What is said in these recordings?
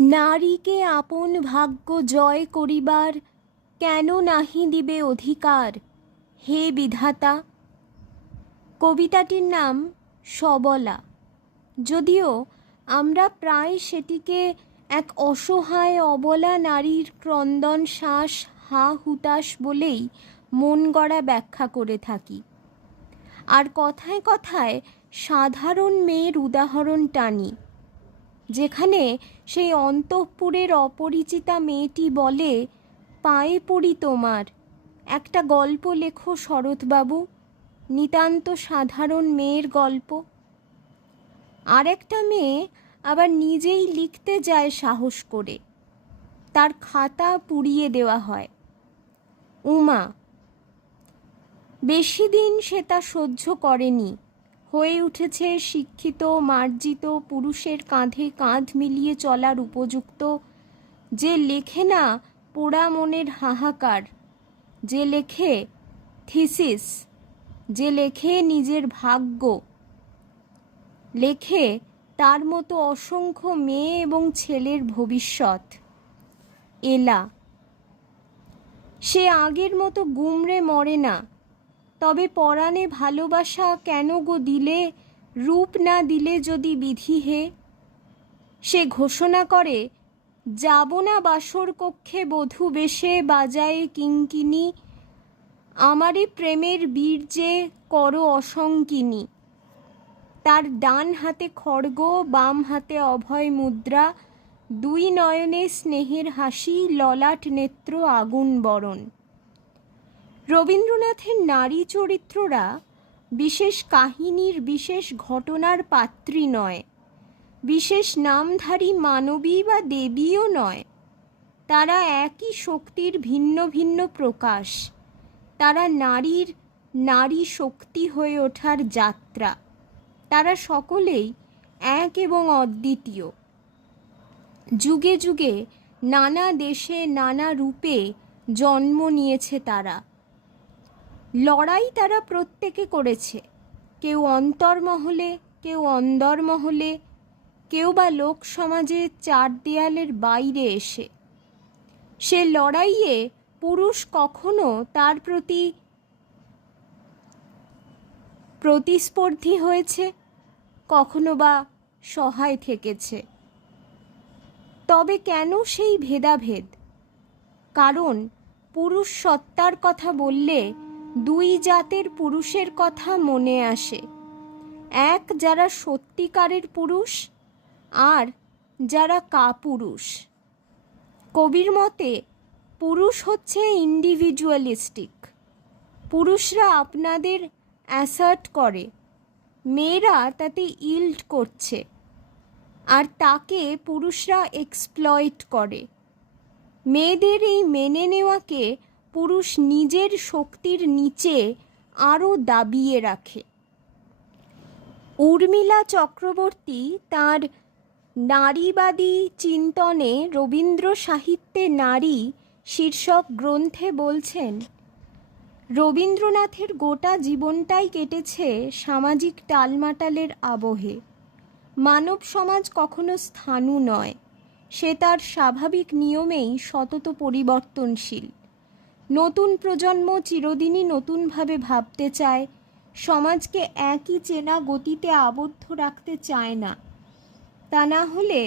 নারীকে আপন ভাগ্য জয় করিবার কেন নাহি দিবে অধিকার, হে বিধাতা। কবিতাটির নাম সবলা। যদিও আমরা প্রায় সেটিকে এক অসহায় অবলা নারীর ক্রন্দন শ্বাস হা হুতাশ বলেই মন গড়া ব্যাখ্যা করে থাকি। আর কথায় কথায় সাধারণ মেয়ের উদাহরণ টানি, যেখানে সেই অন্তঃপুরের অপরিচিতা মেয়েটি বলে, পায়ে পড়ি তোমার, একটা গল্প লেখো শরৎবাবু, নিতান্ত সাধারণ মেয়ের গল্প। আর একটা মেয়ে আবার নিজেই লিখতে যায় সাহস করে, তার খাতা পুড়িয়ে দেওয়া হয়। উমা। বেশি দিন সে তা সহ্য করেনি, হয়ে উঠেছে শিক্ষিত মার্জিত পুরুষের কাঁধে কাঁধ মিলিয়ে চলার উপযুক্ত, যে লেখে না পোড়া মনের হাহাকার, যে লেখে থিসিস, যে লেখে নিজের ভাগ্য, লেখে তার মতো অসংখ্য মেয়ে এবং ছেলের ভবিষ্যৎ। এলা। সে আগের মতো গুমরে মরে না, তবে পরাণে ভালোবাসা কেন গো দিলে, রূপ না দিলে যদি বিধি হে। সে ঘোষণা করে, যাব না বাসর কক্ষে বধূ বেশে বাজায়ে কিঙ্কিনি, আমারে প্রেমের বীর্যে করো অসঙ্কিনী। তার ডান হাতে খড়গ, বাম হাতে অভয় মুদ্রা, দুই নয়নে স্নেহের হাসি, ললাট নেত্র আগুন বরণ। রবীন্দ্রনাথের নারী চরিত্ররা বিশেষ কাহিনীর বিশেষ ঘটনার পাত্রী নয়, বিশেষ নামধারী মানবী বা দেবীও নয়। তারা একই শক্তির ভিন্ন ভিন্ন প্রকাশ। তারা নারীর নারী শক্তি হয়ে ওঠার যাত্রা। তারা সকলেই এক এবং অদ্বিতীয়। যুগে যুগে নানা দেশে নানা রূপে জন্ম নিয়েছে তারা। লড়াই তারা প্রত্যেকে করেছে, কেউ অন্তর্মহলে, কেউ অন্দরমহলে, কেউ বা লোক সমাজের চার দেয়ালের বাইরে এসে। সে লড়াইয়ে পুরুষ কখনো তার প্রতি প্রতিস্পর্ধী হয়েছে, কখনো বা সহায় থেকেছে। তবে কেন সেই ভেদাভেদ? কারণ পুরুষ সত্তার কথা বললে দুই জাতের পুরুষের কথা মনে আসে। এক যারা সত্যিকারের পুরুষ, আর যারা কাপুরুষ। কবির মতে পুরুষ হচ্ছে ইন্ডিভিজুয়ালিস্টিক। পুরুষরা আপনাদের অ্যাসার্ট করে, মেয়েরা তাতে ইল্ড করছে, আর তাকে পুরুষরা এক্সপ্লয়েট করে। মেয়েদের এই মেনে নেওয়াকে পুরুষ নিজের শক্তির নিচে আরও দাবিয়ে রাখে। উর্মিলা চক্রবর্তী তাঁর নারীবাদী চিন্তনে রবীন্দ্র সাহিত্যে নারী শীর্ষক গ্রন্থে বলছেন, রবীন্দ্রনাথের গোটা জীবনটাই কেটেছে সামাজিক টালমাটালের আবহে। মানব সমাজ কখনো স্থাণু নয়, সে তার স্বাভাবিক নিয়মেই সতত পরিবর্তনশীল। নতুন প্রজন্ম চিরদিনই নতুনভাবে ভাবতে চায়, সমাজকে একই চেনা গতিতে আবদ্ধ রাখতে চায় না। তা না হলে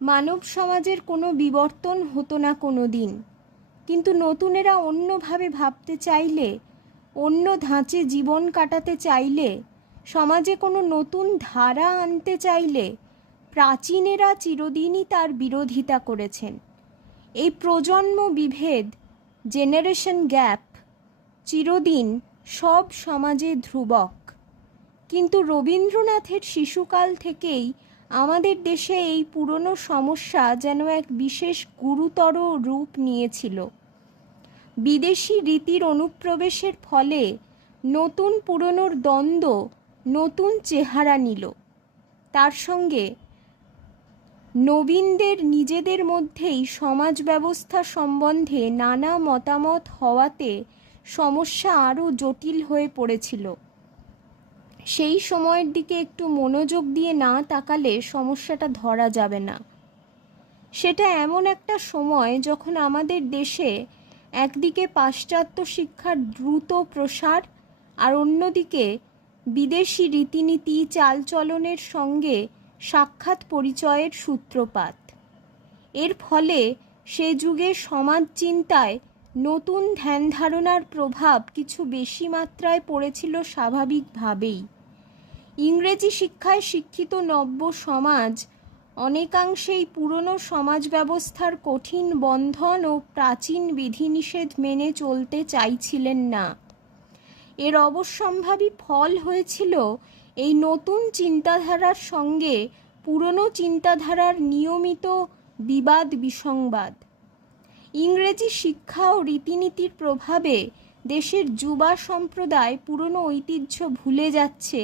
মানব সমাজের কোনো বিবর্তন হতো না কোনো দিন। কিন্তু নতুনেরা অন্যভাবে ভাবতে চাইলে, অন্য ধাঁচে জীবন কাটাতে চাইলে, সমাজে কোনো নতুন ধারা আনতে চাইলে প্রাচীনেরা চিরদিনই তার বিরোধিতা করেছেন। এই প্রজন্ম বিভেদ, জেনারেশন গ্যাপ, চিরদিন সব সমাজে ধ্রুবক। কিন্তু রবীন্দ্রনাথের শিশুকাল থেকেই আমাদের দেশে এই পুরনো সমস্যা যেন এক বিশেষ গুরুতর রূপ নিয়েছিল। বিদেশি রীতির অনুপ্রবেশের ফলে নতুন পুরনোর দ্বন্দ্ব নতুন চেহারা নিল। তার সঙ্গে নবীনদের নিজেদের মধ্যেই সমাজ ব্যবস্থা সম্বন্ধে নানা মতামত হওয়াতে সমস্যা আরও জটিল হয়ে পড়েছিল। সেই সময়ের দিকে একটু মনোযোগ দিয়ে না তাকালে সমস্যাটা ধরা যাবে না। সেটা এমন একটা সময় যখন আমাদের দেশে একদিকে পাশ্চাত্য শিক্ষার দ্রুত প্রসার আর অন্যদিকে বিদেশি রীতিনীতি চালচলনের সঙ্গে সাক্ষাৎ পরিচয়ের সূত্রপাত। এর ফলে সে যুগে সমাজ চিন্তায় নতুন ধ্যান ধারণার প্রভাব কিছু বেশি মাত্রায় পড়েছিল স্বাভাবিকভাবেই। ইংরেজি শিক্ষায় শিক্ষিত নব্য সমাজ অনেকাংশেই পুরনো সমাজ ব্যবস্থার কঠিন বন্ধন ও প্রাচীন বিধিনিষেধ মেনে চলতে চাইছিলেন না। এর অবশ্যম্ভাবী ফল হয়েছিল এই নতুন চিন্তাধারার সঙ্গে পুরনো চিন্তাধারার নিয়মিত বিবাদ বিসংবাদ। ইংরেজি শিক্ষা ও রীতিনীতির প্রভাবে দেশের যুবা সম্প্রদায় পুরনো ঐতিহ্য ভুলে যাচ্ছে,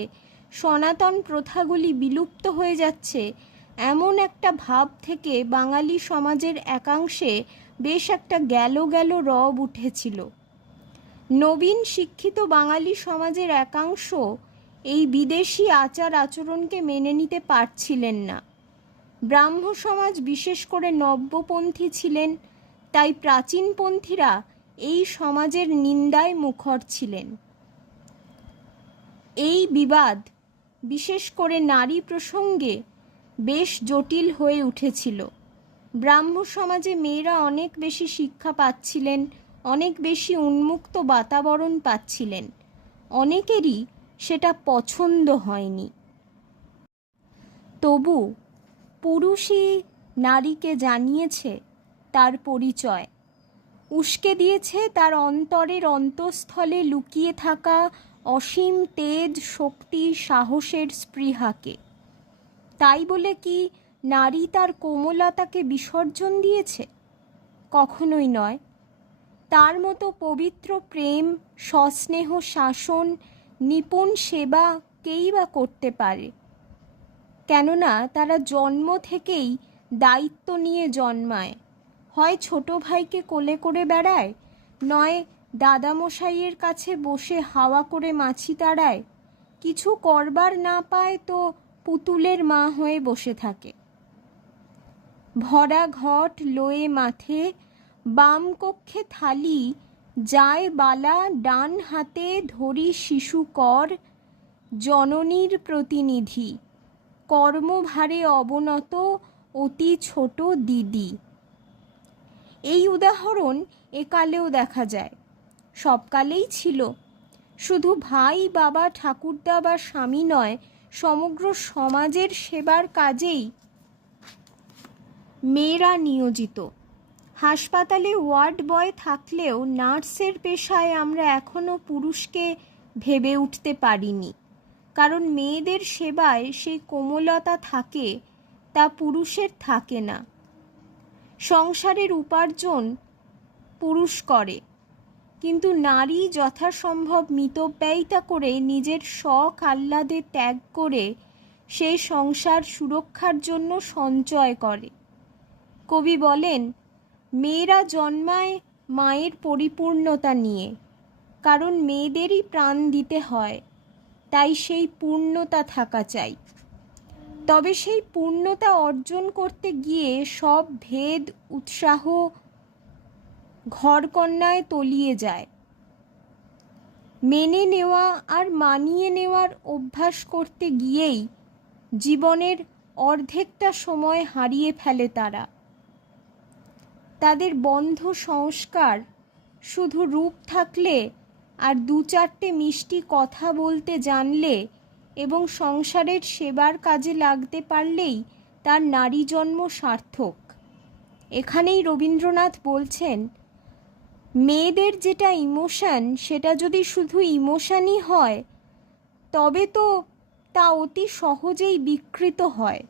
সনাতন প্রথাগুলি বিলুপ্ত হয়ে যাচ্ছে, এমন একটা ভাব থেকে বাঙালি সমাজের একাংশে বেশ একটা গেল রব উঠেছিল। নবীন শিক্ষিত বাঙালি সমাজের একাংশ এই বিদেশি আচার আচরণকে মেনে নিতে পারছিলেন না। ব্রাহ্ম সমাজ বিশেষ করে নব্যপন্থী ছিলেন, তাই প্রাচীনপন্থীরা এই সমাজের নিন্দায় মুখর ছিলেন। এই বিবাদ বিশেষ করে নারী প্রসঙ্গে বেশ জটিল হয়ে উঠেছিল। ব্রাহ্ম সমাজে মেয়েরা অনেক বেশি শিক্ষা পাচ্ছিলেন, অনেক বেশি উন্মুক্ত বাতাবরণ পাচ্ছিলেন। অনেকেরই সেটা পছন্দ হয়নি। তবু পুরুষই নারীকে জানিয়েছে তার পরিচয়, উস্কে দিয়েছে তার অন্তরের অন্তঃস্থলে লুকিয়ে থাকা অসীম তেজ, শক্তি, সাহসের স্পৃহাকে। তাই বলে কি নারী তার কোমলতাকে বিসর্জন দিয়েছে? কখনোই নয়। তার মতো পবিত্র প্রেম, সস্নেহ শাসন, নিপুণ সেবা কেই বা করতে পারে? কেননা তারা জন্ম থেকেই দায়িত্ব নিয়ে জন্মায়। হয় ছোট ভাইকে কোলে করে বেড়ায়, নয় দাদামশাইয়ের কাছে বসে হাওয়া করে মাছি তাড়ায়। কিছু করবার না পায় তো পুতুলের মা হয়ে বসে থাকে। ভরা ঘট লয়ে মাথে, বাম কক্ষে থালি, যায় বালা ডান হাতে ধরি শিশু কর, জননীর প্রতিনিধি, কর্মভারে অবনত অতি ছোট দিদি। এই উদাহরণ একালেও দেখা যায়, সবকালেই ছিল। শুধু ভাই, বাবা, ঠাকুরদা বা স্বামী নয়, সমগ্র সমাজের সেবার কাজেই মেয়েরা নিয়োজিত। হাসপাতালে ওয়ার্ড বয় থাকলেও নার্সের পেশায় আমরা এখনও পুরুষকে ভেবে উঠতে পারিনি, কারণ মেয়েদের সেবায় সেই কোমলতা থাকে, তা পুরুষের থাকে না। সংসারের উপার্জন পুরুষ করে, কিন্তু নারী যথাসম্ভব মিতব্যয়িতা করে নিজের শখ আহ্লাদে ত্যাগ করে সেই সংসার সুরক্ষার জন্য সঞ্চয় করে। কবি বলেন, মেয়েরা জন্মায় মায়ের পরিপূর্ণতা নিয়ে, কারণ মেয়েদেরই প্রাণ দিতে হয়, তাই সেই পূর্ণতা থাকা চাই। তবে সেই পূর্ণতা অর্জন করতে গিয়ে সব ভেদ উৎসাহ ঘরকন্যায় তলিয়ে যায়। মেনে নেওয়া আর মানিয়ে নেওয়ার অভ্যাস করতে গিয়েই জীবনের অর্ধেকটা সময় হারিয়ে ফেলে তারা। তাদের বন্ধ সংস্কার শুধু রূপ থাকলে আর দু চারটে মিষ্টি কথা বলতে জানলে এবং সংসারের সেবার কাজে লাগতে পারলেই তার নারী জন্ম সার্থক। এখানেই রবীন্দ্রনাথ বলছেন, মেয়েদের যেটা ইমোশন সেটা যদি শুধু ইমোশনই হয় তবে তো তা অতি সহজেই বিকৃত হয়,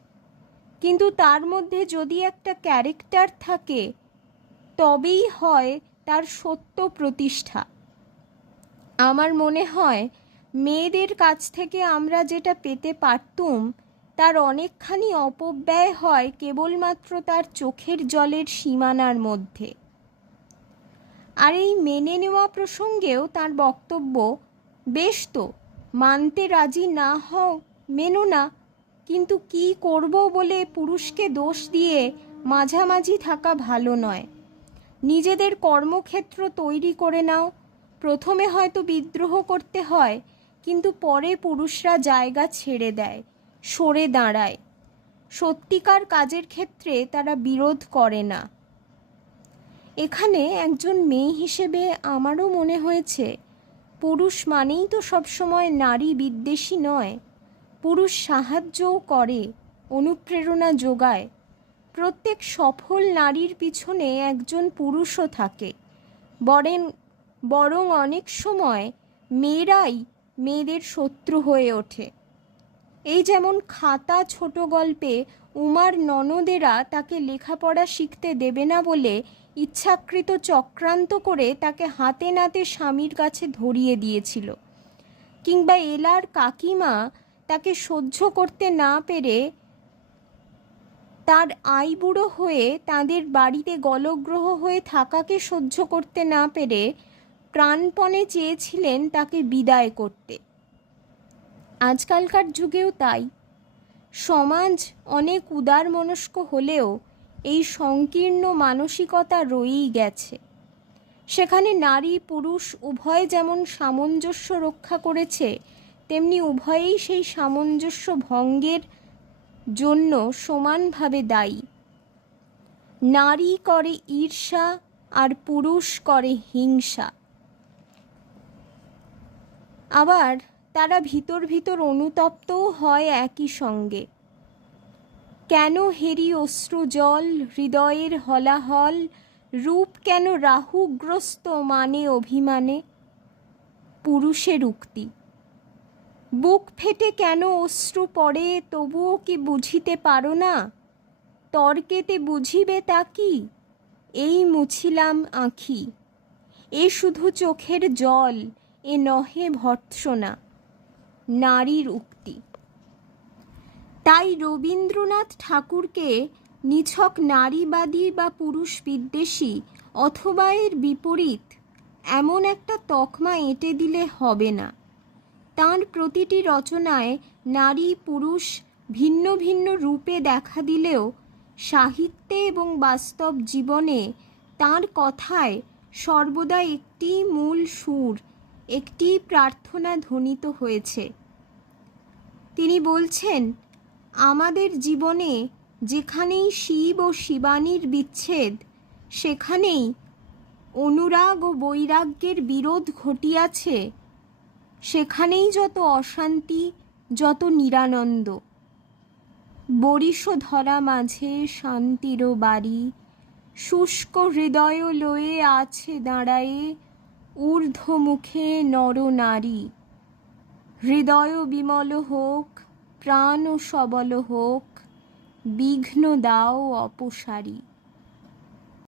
কিন্তু তার মধ্যে যদি একটা ক্যারেক্টার থাকে তবেই হয় তার সত্য প্রতিষ্ঠা। আমার মনে হয় মেয়েদের কাছ থেকে আমরা যেটা পেতে পারতুম তার অনেকখানি অপব্যয় হয় কেবলমাত্র তার চোখের জলের সীমানার মধ্যে। আর এই মেনে নেওয়া প্রসঙ্গেও তার বক্তব্য, বেশ তো, মানতে রাজি না হও, মেনো না, কিন্তু কি করব বলে পুরুষকে দোষ দিয়ে মাঝামাঝি থাকা ভালো নয়। নিজেদের কর্মক্ষেত্র তৈরি করে নাও। প্রথমে হয়তো বিদ্রোহ করতে হয়, কিন্তু পরে পুরুষরা জায়গা ছেড়ে দেয়, সরে দাঁড়ায়। সত্যিকার কাজের ক্ষেত্রে তারা বিরোধ করে না। এখানে একজন মেয়ে হিসেবে আমারও মনে হয়েছে, পুরুষ মানেই তো সবসময় নারী বিদ্বেষী নয়। পুরুষ সাহায্যও করে, অনুপ্রেরণা যোগায়। প্রত্যেক সফল নারীর পিছনে একজন পুরুষও থাকে। বরং অনেক সময় মেয়েরাই মেয়েদের শত্রু হয়ে ওঠে। এই যেমন খাতা ছোট গল্পে উমার ননদেরা তাকে লেখাপড়া শিখতে দেবে না বলে ইচ্ছাকৃত চক্রান্ত করে তাকে হাতে নাতে স্বামীর কাছে ধরিয়ে দিয়েছিল। কিংবা এলার কাকিমা তাকে সহ্য করতে না পেরে তার আইবুড়ো হয়ে তাদের বাড়িতে গলগ্রহ হয়ে থাকাকে সহ্য করতে না পেরে প্রাণপণে চেয়েছিলেন তাকে বিদায় করতে। আজকালকার যুগেও তাই। সমাজ অনেক উদারমনস্ক হলেও এই সংকীর্ণ মানসিকতা রয়েই গেছে। সেখানে নারী পুরুষ উভয় যেমন সামঞ্জস্য রক্ষা করেছে, তেমনি উভয়েই সেই সামঞ্জস্য ভঙ্গের জন্য সমানভাবে দায়ী। নারী করে ঈর্ষা আর পুরুষ করে হিংসা। আবার তারা ভিতর ভিতর অনুতপ্তও হয় একই সঙ্গে। কেন হেরি অশ্রু জল, হৃদয়ের হলাহল, রূপ কেন রাহুগ্রস্ত মানে অভিমানে? পুরুষের উক্তি। বুক ফেটে কেন অশ্রু পড়ে, তবুও কি বুঝিতে পারো না? তর্কেতে বুঝিবে তা কি? এই মুছিলাম আঁখি। এ শুধু চোখের জল, এ নহে ভর্ৎসনা। নারীর উক্তি। তাই রবীন্দ্রনাথ ঠাকুরকে নিছক নারীবাদী বা পুরুষ বিদ্বেষী অথবা এর বিপরীত এমন একটা তকমা এঁটে দিলে হবে না। তাঁর প্রতিটি রচনায় নারী পুরুষ ভিন্ন ভিন্ন রূপে দেখা দিলেও সাহিত্যে এবং বাস্তব জীবনে তাঁর কথায় সর্বদা একটি মূল সুর, একটি প্রার্থনা ধ্বনিত হয়েছে। তিনি বলছেন, আমাদের জীবনে যেখানেই শিব ও শিবানীর বিচ্ছেদ, সেখানেই অনুরাগ ও বৈরাগ্যের বিরোধ ঘটিয়াছে, সেখানেই যত অশান্তি, যত নিরানন্দ। বরিশ ধরা মাঝে শান্তিরও বাড়ি, শুষ্ক হৃদয় লয়ে আছে দাঁড়ায়ে, ঊর্ধ্বমুখে নর নারী। হৃদয় বিমল হোক, প্রাণ সবল হোক, বিঘ্ন দাও অপসারী।